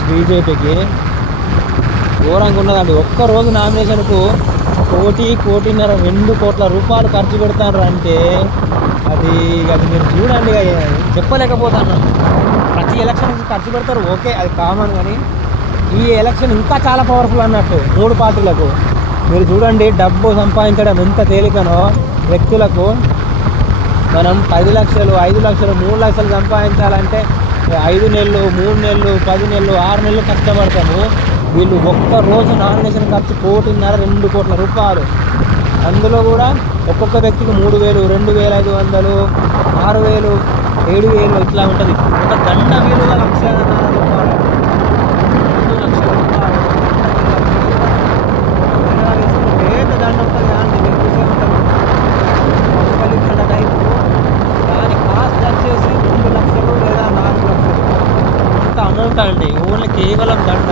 కాంగ్రెస్ బీజేపీకి ఘోరంగా ఉన్నదండి. ఒక్కరోజు నామినేషన్కు 1,00,00,000, 1,50,00,000 ఖర్చు పెడతారు అంటే అది అది మీరు చూడండి. చెప్పలేకపోతాను. ప్రతి ఎలక్షన్కి ఖర్చు పెడతారు, ఓకే, అది కామన్. కానీ ఈ ఎలక్షన్ ఇంకా చాలా పవర్ఫుల్ అన్నట్టు 3 పార్టీలకు. మీరు చూడండి, డబ్బు సంపాదించడం ఎంత తేలికనో వ్యక్తులకు. మనం 10 లక్షలు, 5 లక్షలు, 3 లక్షలు సంపాదించాలంటే 5 నెలలు, 3 నెలలు, 10 నెలలు, 6 నెలలు కష్టపడతాము. వీళ్ళు ఒక్కరోజు నామినేషన్ ఖర్చు 1,50,00,000, 2,00,00,000. అందులో కూడా ఒక్కొక్క వ్యక్తికి 3,000, 2,500, 6,000, 7,000 ఇట్లా ఉంటుంది. ఒక దండ విలువ 1,50,000 రూపాయలు, 2,00,000 రూపాయలు. పేద దండ ఉంటుంది కానీ మీరు చూసే ఉంటారు, మొక్కలు ఇక్కడ టైపు. దాని కాస్ట్ వచ్చేసి 2 లక్షలు లేదా 4 లక్షలు. అంత అమౌంట్ అండి, ఓన్లీ కేవలం దండ.